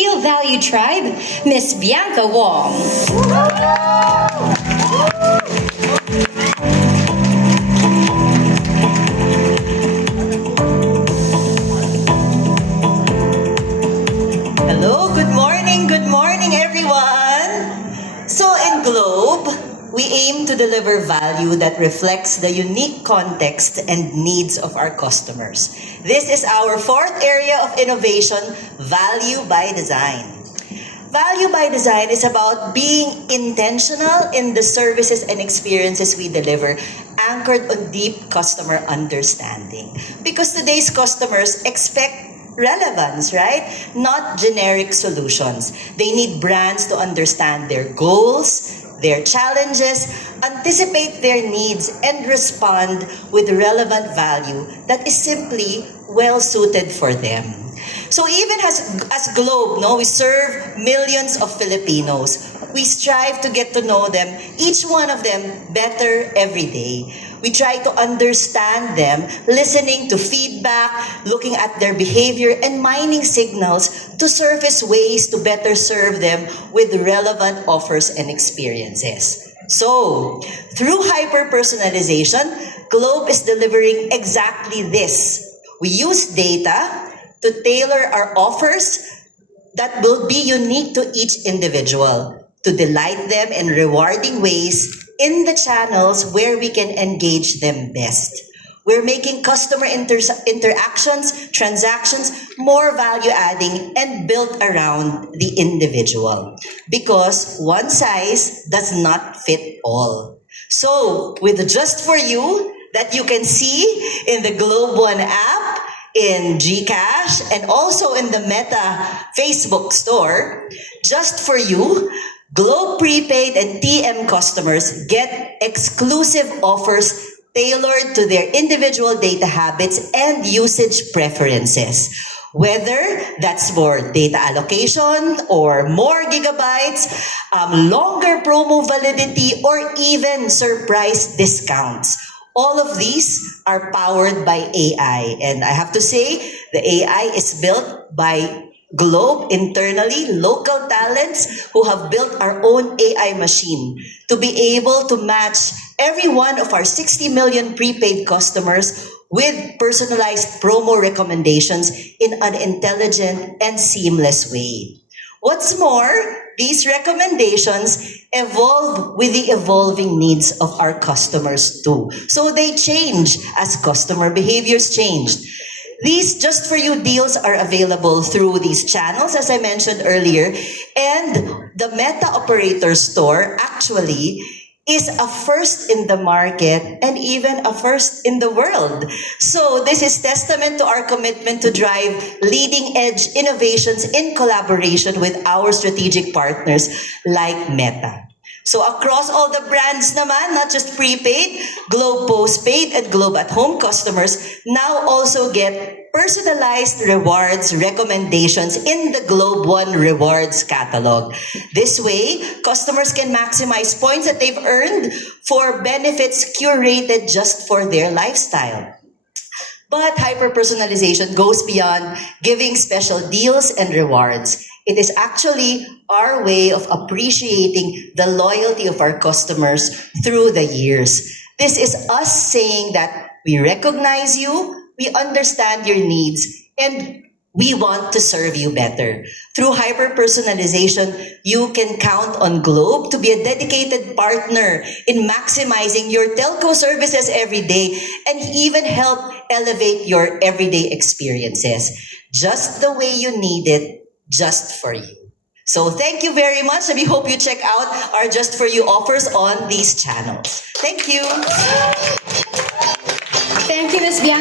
Real Value Tribe, Miss Bianca Wong. Hello, good morning everyone! So in Globe, we aim to deliver value that reflects the unique context and needs of our customers. This is our fourth area of innovation, Value by Design. Value by Design is about being intentional in the services and experiences we deliver, anchored on deep customer understanding. Because today's customers expect relevance, right? Not generic solutions. They need brands to understand their goals, their challenges, anticipate their needs, and respond with relevant value that is simply well suited for them. So even as Globe, we serve millions of Filipinos. We strive to get to know them, each one of them, better every day. We try to understand them, listening to feedback, looking at their behavior, and mining signals to surface ways to better serve them with relevant offers and experiences. So, through hyper-personalization, Globe is delivering exactly this. We use data to tailor our offers that will be unique to each individual, to delight them in rewarding ways in the channels where we can engage them best. We're making customer interactions, transactions more value-adding and built around the individual. Because one size does not fit all. So, with Just For You, that you can see in the Globe One app, in GCash, and also in the Meta Facebook store, Just For You, Globe Prepaid and TM customers get exclusive offers tailored to their individual data habits and usage preferences. Whether that's for data allocation or more gigabytes, longer promo validity, or even surprise discounts. All of these are powered by AI. And I have to say, the AI is built by Globe internally, local talents who have built our own AI machine to be able to match every one of our 60 million prepaid customers with personalized promo recommendations in an intelligent and seamless way. What's more, these recommendations evolve with the evolving needs of our customers too. So they change as customer behaviors change. These Just For You deals are available through these channels, as I mentioned earlier, and the Meta Operator Store actually is a first in the market and even a first in the world. So this is testament to our commitment to drive leading-edge innovations in collaboration with our strategic partners like Meta. So across all the brands naman, not just prepaid, Globe Postpaid and Globe at Home customers now also get personalized rewards recommendations in the Globe One Rewards catalog. This way, customers can maximize points that they've earned for benefits curated just for their lifestyle. But hyper-personalization goes beyond giving special deals and rewards. It is actually our way of appreciating the loyalty of our customers through the years. This is us saying that we recognize you, we understand your needs, and we want to serve you better. Through hyper-personalization, you can count on Globe to be a dedicated partner in maximizing your telco services every day and even help elevate your everyday experiences. Just the way you need it, just for you. So thank you very much, and we hope you check out our Just For You offers on these channels. Thank you. Thank you, Miss Bianca.